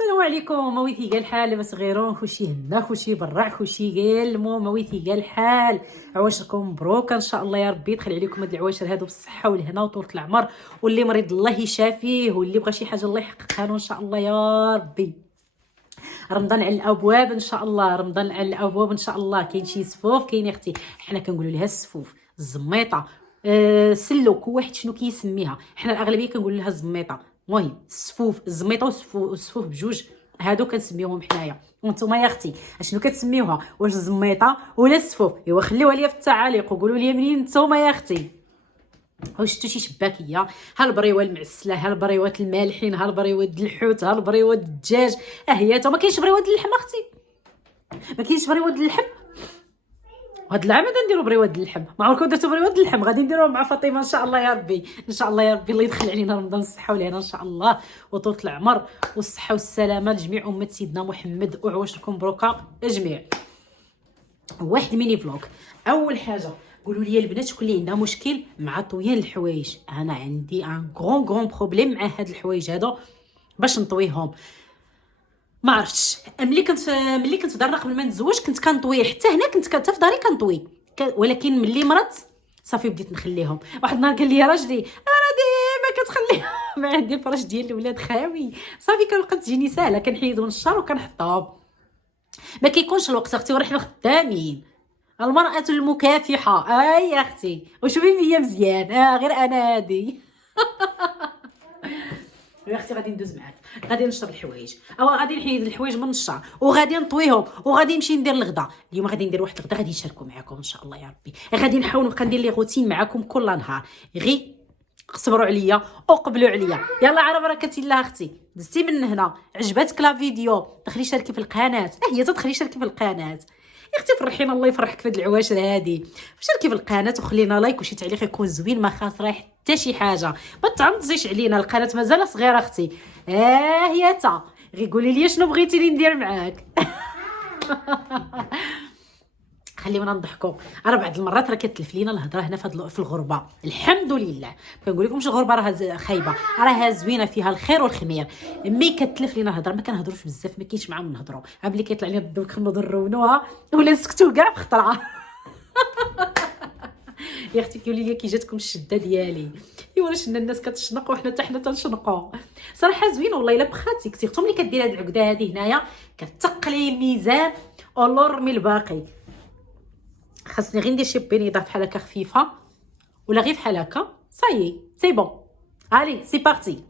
السلام عليكم. مويتي قال الحال لاباس غيرون كلشي هنا كلشي برا كلشي قال مويتي قال الحال. عواشركم مبروك ان شاء الله يا ربي يدخل عليكم هاد العواشر هادو بالصحه والهنا وطولة العمر، واللي مريض الله يشافيه واللي بغى شي حاجه الله يحققها له ان شاء الله يا ربي. رمضان على الابواب ان شاء الله، رمضان على الابواب ان شاء الله. كاين شي صفوف، كاين اختي حنا كنقولوا لها الصفوف الزميطه، سلو كل واحد شنو كيسميها، حنا الاغلبيه كنقول لها الزميطه. المهم الصفوف الزميطه والصفوف بجوج هادو كنسميوهم حنايا. وانتم يا اختي اشنو كتسميوها؟ واش الزميطه ولا الصفوف؟ ايوا خليوها ليا في التعاليق وقولوا لي منين نتوما يا اختي. شفتو شي شباكيه، ها البريوه المعسله، ها البريوات المالحين، ها البريوه د الحوت، ها البريوه د الدجاج، هي ما كاينش بريوه د اللحم اختي، ما كاينش بريوه د اللحم. هاد العام غادي نديرو بريوه د اللحم، ما عمركم درتو بريوه د اللحم، غادي نديروها مع فاطمه ان شاء الله يا ربي، ان شاء الله يا ربي. الله يدخل علينا رمضان الصحه والهنا ان شاء الله، وطولة العمر والصحه والسلامه لجميع امه سيدنا محمد، وعواشركم مبروكه جميع. واحد ميني فلوق. اول حاجه قولوا لي البنات شكون اللي عندها مشكل مع طويان الحوايج. انا عندي ان غون بروبليم مع هاد الحوايج هادو باش نطويهم. ما عرفتش ملي كنت في دارنا قبل ما نتزوج كنت كنطوي، حتى هنا كنت في داري كنطوي، ولكن ملي مرضت صافي بديت نخليهم. واحد النهار قال لي راجلي انا ديما كتخليهم ما عندي الفراش ديال الاولاد خاوي، صافي كنبقى تجيني ساهله كنحيدو النشار وكنحطهم. ما كيكونش الوقت اختي ورحنا خدامين. المرأة المكافحة اي يا اختي، وشوفي فيا مزيان غير انا هادي. يا اختي غادي ندوز معاك، غادي نشر الحوايج او غادي نحيد الحوايج من الشعر وغادي نطويهم وغادي نمشي ندير الغدا. اليوم غادي ندير واحد الغدا غادي نشاركو معاكم ان شاء الله يا ربي. غادي نحاول نبقى ندير لي روتين معاكم كل نهار، غير صبروا عليا وقبلوا عليا. يلا على بركه الله اختي. دزتي من هنا عجبتك لا فيديو دخلي شاركي في القناه، هي تدخلي شاركي في القناه يا اختي. فرحينا الله يفرحك في هاد العواشر هادي. شاركي في القناه وخلينا لايك وشي تعليق يكون زوين، ما خاسره حتى شي حاجه. ما تعمطيش علينا، القناه مازال صغيره اختي. هي تا غير قولي لي شنو بغيتي لي ندير معاك. خليونا نضحكوا. راه بعض المرات راه كتلف لينا الهضره هنا في الغربه. الحمد لله كنقول لكمش الغربه راها خايبه، راها زوينه فيها الخير والخمير. مي كتلف لينا الهضره ما كنهضروش بزاف، ما كاينش معاهم نهضروا. قبل كيطلع لنا الضو نضرونوها ولا نسكتوا كاع بخطره. يا اختي قولي لي كي جاتكم الشده ديالي؟ ايوا شنا الناس كتشنق وحنا حتى حنا تنشنقوا. صراحه زوينه والله الا بخاتك سيرتو ملي كدير هاد العقده هادي هنايا كتقلي الميزان ولور من الباقي. خاصني غير ندير شي بينيضه بحال هكا خفيفه ولا غير بحال هكا صايي سي بون. علي سي بارتي.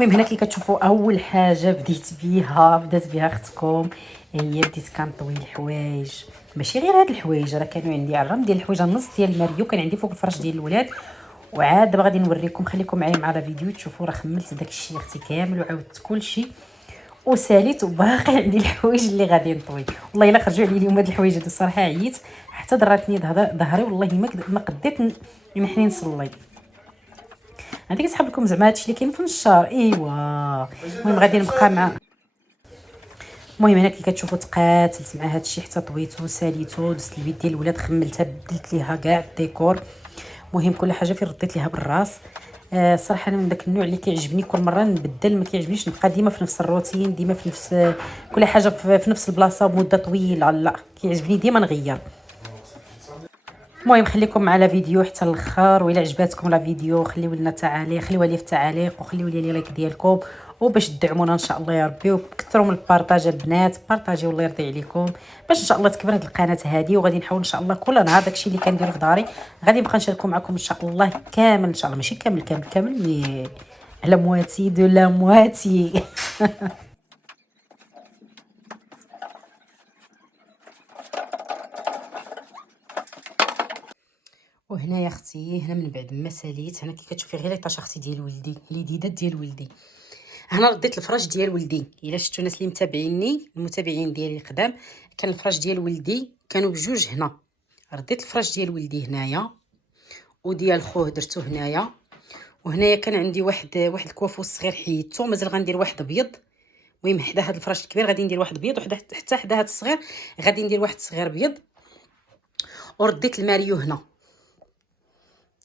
المهم هنا كي كتشوفوا اول حاجه بدات بها اختكم هي بديت كنطوي الحوايج. ماشي غير هاد الحوايج، راه كانوا عندي عرام ديال الحوايج، النص ديال الماريو كان عندي فوق الفرش ديال الولاد. وعاد دابا غادي نوريكم، خليكم معايا مع لا فيديو تشوفوا. راه خملت داكشي اختي كامل وعاودت كلشي وساليت وباقي عندي الحوايج اللي غادي نطوي. والله الا خرجوا عليا اليوم هاد الحوايج هادو الصراحه عييت حتى ضراتني ظهري، والله ما قديت نحني نصلي. غادي كنسحب لكم زعما هادشي اللي كاين في النشار. ايوا المهم غادي نبقى مع. المهم هنا كي كتشوفوا تقاتلت مع هادشي حتى طويتو ساليتو، دزت البيت ديال الولاد خملتها بدلت ليها كاع الديكور. المهم كل حاجه فين رديت ليها بالراس. الصراحه انا من داك النوع اللي كيعجبني كل مره نبدل، ما كيعجبنيش نبقى ديما في نفس الروتين، ديما في نفس كل حاجه في نفس البلاصه بمده طويله. لا كيعجبني ديما نغير. المهم خليكم مع لا فيديو حتى الاخر، وإلا عجباتكم لا فيديو خليوا لنا تعاليق، خليوها لي في التعاليق وخليوا لي لايك ديالكم وباش تدعمونا ان شاء الله يا ربي. وكثروا من البارطاج البنات، بارطاجيو الله يرضي عليكم باش ان شاء الله تكبر هذه القناه هذه. وغادي نحاول ان شاء الله كل نهار داكشي اللي كنديرو في داري غادي نبقى نشاركو معكم ان شاء الله كامل ان شاء الله. ماشي كامل مي على مواتي دو لا مواتي. وهنا يا اختي هنا من بعد ما ساليت، هنا كي كتشوفي غير ليطاش اختي ديال ولدي اليديدات ديال ولدي. هنا رديت الفراش ديال ولدي. الا شفتوا الناس اللي متابعيني المتابعين ديالي القدام، كان الفراش ديال ولدي كانوا بجوج هنا. رديت الفراش ديال ولدي هنايا وديال خوه درتو هنايا. وهنايا كان عندي واحد الكوافوس صغير حيدتو، مازال غندير واحد ابيض. المهم حدا هاد الفراش الكبير غادي ندير واحد ابيض، وحده حتى حدا هاد الصغير غادي ندير واحد صغير ابيض. ورديت الماريو هنا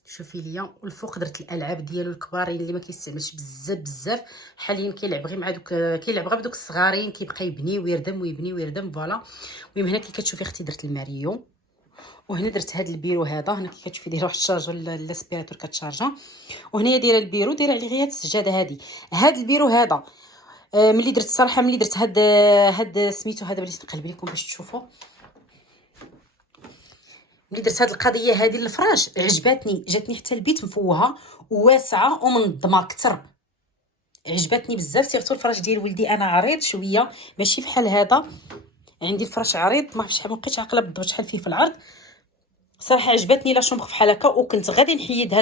شوفي ليا. والفوق درت الالعاب ديالو الكبارين اللي ما كيستعملش بزاف. حاليا كيلعب غير مع دوك، كيلعب غير بدوك الصغارين، كيبقى يبني ويردم ويبني ويردم. فوالا. المهم هنا كي كتشوفي اختي درت الماريو، وهنا درت هذا البيرو هذا. هنا كي كتشوفي دايره واحد الشارجور لاسبيراتور كتشارجا، وهنا دايره البيرو، دايره عليه غير هاد السجاده هذه. هاد البيرو هذا ملي درت الصراحه، ملي درت هاد سميتو هذا، بليت نقلب لكم باش تشوفوا. ملي درت هاد القضيه هذه الفراش عجبتني، جاتني حتى البيت مفوهه وواسعه ومنظمه اكثر، عجبتني بزاف. سيرتو الفراش ديال ولدي انا عريض شويه، ماشي بحال هذا. عندي الفراش عريض، ما عرفتش شحال، ما بقيتش عاقله بالضبط شحال فيه في العرض. صراحه عجبتني لا شومبر بحال هكا. وكنت غادي نحيد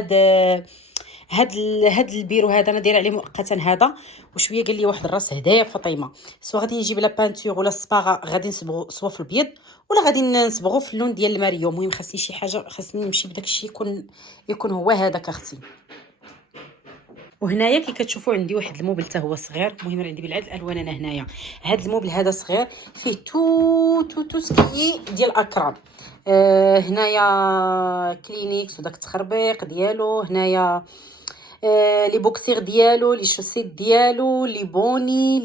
هاد البيرو هذا، انا دايره عليه مؤقتا هذا. وشويه قال لي واحد الراس هدايا فاطمه، سوا غادي نجيب لا بانتور ولا الصباغه، غادي نصبغو سوا في البيض ولا غادي نصبغو في اللون ديال الماريو. المهم خاصني شي حاجه، خاصني نمشي بداك الشيء يكون هو هذاك اختي. وهنايا كي كتشوفوا عندي واحد الموبل حتى هو صغير. المهم عندي بالعدد الالوان. انا هنايا هذا الموبل هذا صغير، فيه تو سكي ديال اكرام. هنايا كلينيكس وداك التخربيق ديالو. هنايا لي بوكسير ديالو، لي شوسيت ديالو، لي بوني،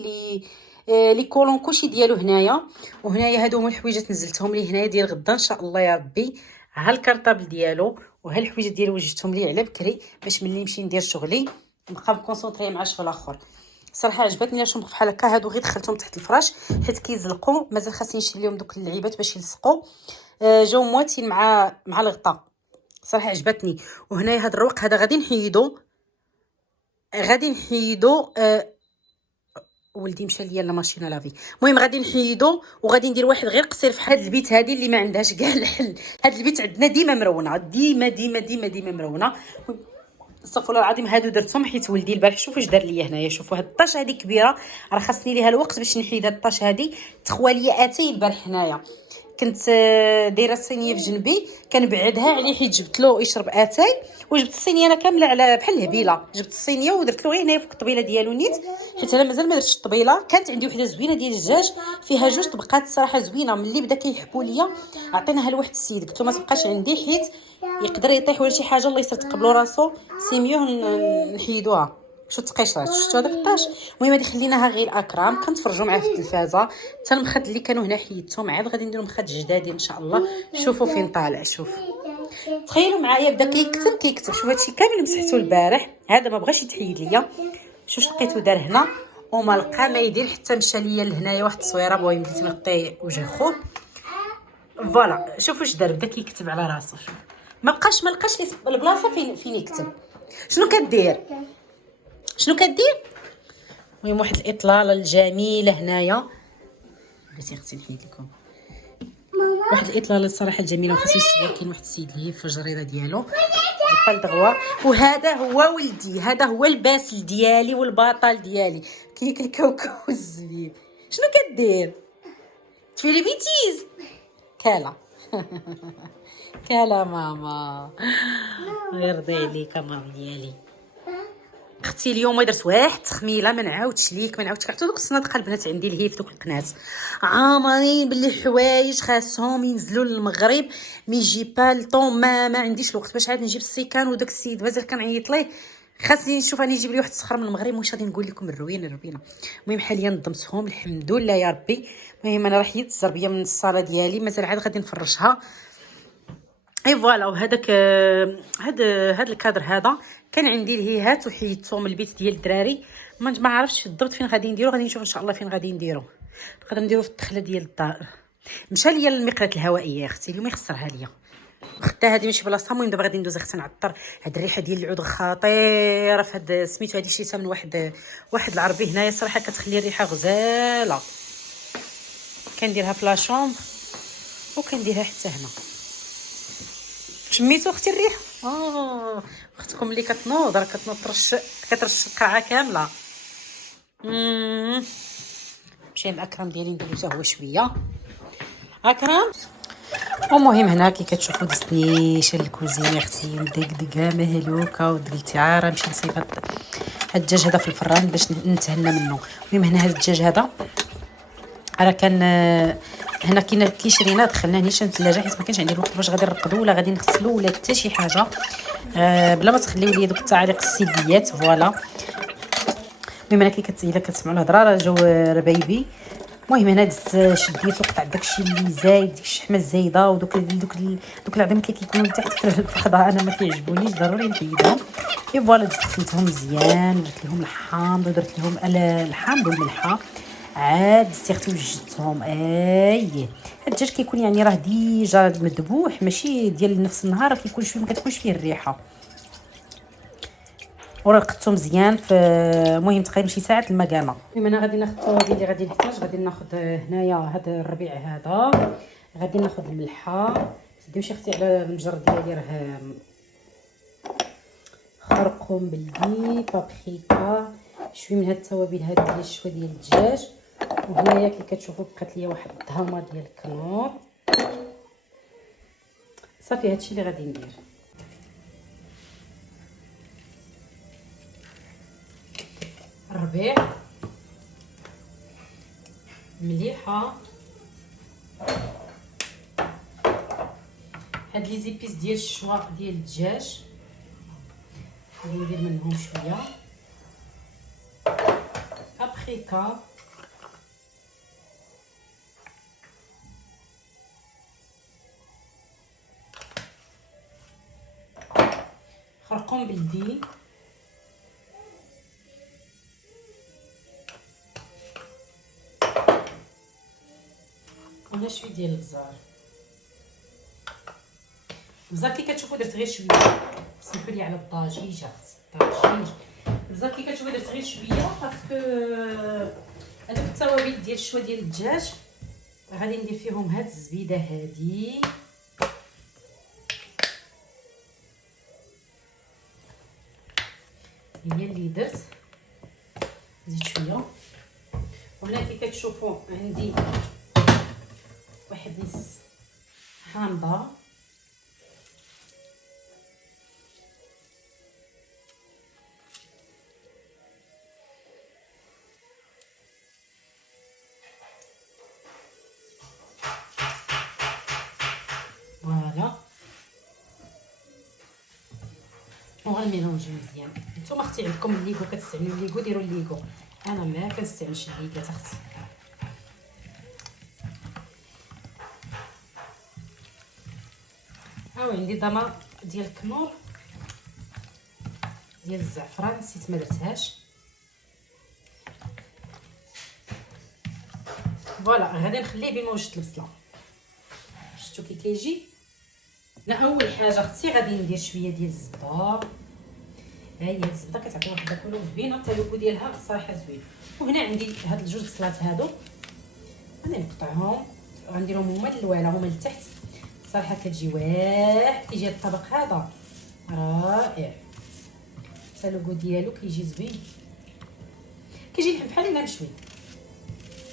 لي كولون، كلشي ديالو هنايا. وهنايا هادو هما الحويجات نزلتهم لي هنايا ديال غدا ان شاء الله يا ربي. ها الكارطابل ديالو وها الحويجات ديالو وجدتهم لي على بكري باش ملي نمشي ندير شغلي نبقى مكونسونطري مع شغل اخر. صراحه عجبتني شومبر بحال هكا. هادو غير دخلتهم تحت الفراش حيت كيزلقوا، مازال خاصني نشري لهم دوك اللعيبات باش يلصقوا. جاو مواتين مع الغطاء. صراحه عجبتني. وهنايا هاد الروق هذا غادي نحيدو ولدي مشى ليا لا ماشينا لافي. المهم غادي نحيدو وغادي ندير واحد غير قصير في هاد البيت هذه اللي ما عندهاش كاع الحل. هاد البيت عندنا ديما مرونه، ديما مرونه. استغفر الله العظيم. هادو درتهم حيت ولدي البارح شوفوا اش دار ليا هنايا. شوفوا هاد الطاش هذه كبيره، راه خاصني ليها الوقت باش نحيد هاد الطاش هذه. تخواليه اتاي البارح هنايا كنت دايره الصينيه في جنبي كنبعدها عليه حيت جبت له يشرب اتاي، وجبت الصينيه انا كامله على بحال الهبيله. جبت الصينيه ودرت له هنايا فوق الطبيله ديالو نيت، حيت انا مازال ما درتش الطبيله. كانت عندي وحده زوينه ديال الدجاج فيها جوج طبقات صراحه زوينه. ملي بدا كيحبوا ليا عطيناها لواحد السيد، قلت له ما تبقاش عندي حيت يقدر يطيح ولا شي حاجه، الله يستر تقبلوا راسو، سيميوه نحيدوها. شو تقيشرات شفتوا هذاك الطاش. المهم هذه خليناها غير اكرام، كنتفرجوا معاه في التلفازه. حتى المخد اللي كانوا هنا حيدتهم عاد غادي نديروا مخد جدادين ان شاء الله. شوفوا فين طالع. شوف تخيلوا معايا بدا كيكتب. شوف هادشي كامل مسحته البارح، هذا ما بغاش يتحيد ليا. شوف لقيتو دار هنا وما لقى ما يدير، حتى مشى ليا لهنايا واحد التصويره. المهم بديت نغطي وجه خوه. فوالا شوفوا اش دار، بدا كيكتب على راسو. شوف ما لقاش البلاصه فين يكتب. شنو كدير؟ المهم واحد الاطلاله الجميله هنايا. بغيتي اختي نحيد لكم واحد الاطلاله الصراحه الجميله. وخاصني نصور كاين واحد السيد اللي في الجريده ديالو بحال دغوا. وهذا هو ولدي، هذا هو الباسل ديالي والبطل ديالي، كياكل الكاوكاو والزبيب. شنو كدير؟ تفي لي بيتيز كالا كالا ماما يرضي عليك ماما ديالي. اختي اليوم درت واحد التخميله ما نعاودش حتى دوك الصنادق البنات عندي اللي هي في دوك القناه عامرين باللي حوايج خاصهم ينزلوا للمغرب. مي يجي با الطون ما عنديش الوقت باش عاد نجيب السيكان. وداك السيد مازال كنعيط ليه، خاصني نشوف راني نجيب لي واحد الصخر من المغرب. واش غادي نقول لكم الروينه. المهم حاليا نظمتهم الحمد لله يا ربي. المهم انا راه حيدت الزربيه من الصاله ديالي، مازال عاد غادي نفرشها. اي فوالا. وهذاك هذا الكادر هذا كان عندي الهيهات وحيدتهم من البيت ديال الدراري. ما عرفتش بالضبط فين غادي نديرو. غادي نشوف ان شاء الله فين غادي نديرو. نقدر نديرو في الدخله ديال الدار. مشى ليا المقله الهوائيه يا اختي اليوم يخسرها ليا. خدتها هذه ماشي بلاصتها. المهم دابا غادي ندوز اختي نعطر. هاد الريحه ديال العود خطيره في هاد سميتو هادي شيتها من واحد العربي هنايا صراحه كتخلي الريحه غزاله. كنديرها في لا وكنديرها حتى هنا. شميتو اختي الريحه؟ اختكم اللي كتنوض راه كترش القاعه كامله. مشي الاكرام ديالي نديرو حتى هو شويه اكرام. المهم هنا كي كتشوفوا دزت نيشان الكوزين اختي مدقدقه مهلوكه ودقلتي عاره نمشي نصيب هاد الدجاج هذا في الفران باش نتهنى منه. المهم هنا هاد الدجاج هذا راه كان هنا كيشرينا دخلناه نيشان الثلاجه حيت ما كانش عندي الوقت باش غادي نرقدو ولا غادي نغسلو ولا حتى شي حاجه. بلا ما تخليو لي دوك التعاليق السلبيات. فوالا المهم انا الا كتسمعوا الهضره راه جاو ربايبي. المهم هنا دزت شديت وقطعت داكشي اللي زايد، ديك الشحمه الزايده ودوك العظيمات اللي كيكونوا لتحت في الفخذه انا ما كيعجبونيش، ضروري نحيدهم. اي فوالا دزت غسلتهم مزيان، درت لهم الحامض ودرت لهم الحامض والملحه، عاد دزت وجدتهم. هاد الدجاج كيكون يعني راه ديجا مذبوح، ماشي ديال نفس النهار، كيكون شويه ما كتكونش فيه الريحه. ورقدتو مزيان في المهم تقريبا شي ساعه المكانه. المهم انا غادي ناخذ التوابل اللي غادي نحتاج. غادي ناخذ هنايا هذا الربيع هذا، غادي ناخذ الملحه، سديو شي اختي على المجر ديالي راه خرقهم بلدي، بابريكا، شويه من هاد التوابل هاد ديال الشوا ديال الدجاج. وهنايا كي كتشوفوا بقات ليا واحد الدهمه ديال الكنور. صافي هادشي اللي غادي ندير. الربيع، مليحه، هاد لي زيبيس ديال الشوا ديال الدجاج غادي ندير منهم شويه، بابريكا، خرقوم بلدي، وهنا شويه ديال البزار. البزار كي كتشوفوا درت غير شويه، سمحوا لي على الضجيج، الضجيج البزار كي كتشوفوا درت غير شويه باسكو هذوك التوابل ديال الشوا ديال الدجاج غادي ندير فيهم هاد الزبيده هادي. هي اللي درت، زيد شويه. وهنا كي كتشوفوا عندي واحد نص حامضه، فوالا، وغنميلونجي مزيان. نتوما اختي عندكم الليغو كتستعملوا الليغو ديروا الليغو، انا ما كنستعملش الليغو اختي. ها عندي ضمه ديال الكنور ديال الزعفران، نسيت ما درتهاش. فوالا غادي نخليه بين وجه البصله. شفتوا كي كيجي. انا اول حاجه اختي غادي ندير شويه ديال الزبده. ها هي هاد الزبده كتعطي واحد الكولور زوينه، حتى اللوكو ديالها الصراحه زوين. وهنا عندي هاد الجوج بصلات هادو غادي نقطعهم، غنديرهم هما للوالا هما لتحت. صراحه كتجي واحد، كيجي الطبق هذا رائع، حتى اللوكو ديالو كيجي زوين، كيجي لحم بحال الا مشوي.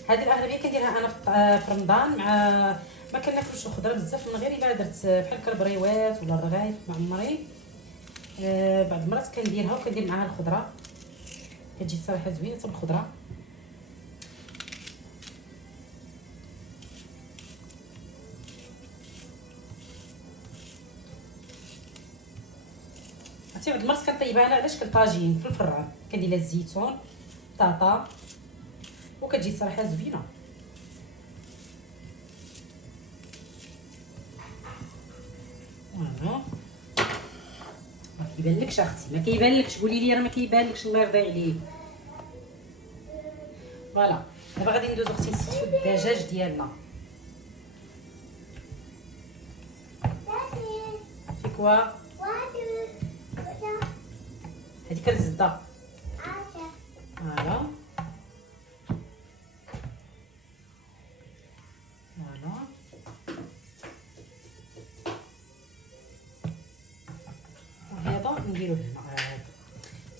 هذه الاغلبيه كنديرها انا في رمضان، مع ما كناكلوش الخضره بزاف من غير الا درت بحال الكربريوات ولا الرغايف مع عمري. بعض المرات كنديرها وكندير معاها الخضره، كتجي صراحه زوينه حتى بالخضره. عرفتي بعض المرات كنطيبها انا علاش كالطاجين في الفران، كندير لها الزيتون طاطا وكتجي صراحه زوينه. فوالا ما كيبانلكش اختي، ما كيبانلكش، قولي لي راه ما كيبانلكش، الله يرضي عليك. فوالا دابا غادي ندوزو اختي نستفوا الدجاج ديالنا. فيكوا هذيك الزبده. فوالا فوالا وهذا نديرو هنا.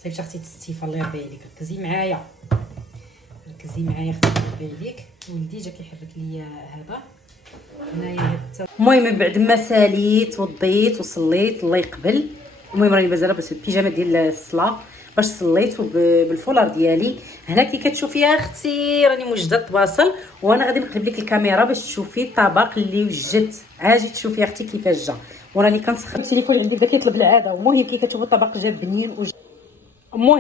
صافي اختي تستيفا، الله يرضي عليك، ركزي معايا اختي، الله يرضي عليك. ولدي جا كيحرك ليا هذا هنايا. المهم بعد ما ساليت وضيت وصليت الله يقبل، المهم راني بازاله بس البيجامه ديال الصلاه باش صليت بالفولار ديالي. هنا كي كتشوفي يا اختي راني موجده الطباصل، وانا غادي نقلب لك الكاميرا باش تشوفي الطبق اللي وجدت. اجي تشوفي يا اختي كيفاش جا. وراني كنسخن التليفون عندي بدا كيطلب العاده. المهم كي كتشوفوا الطبق جا بنين المهم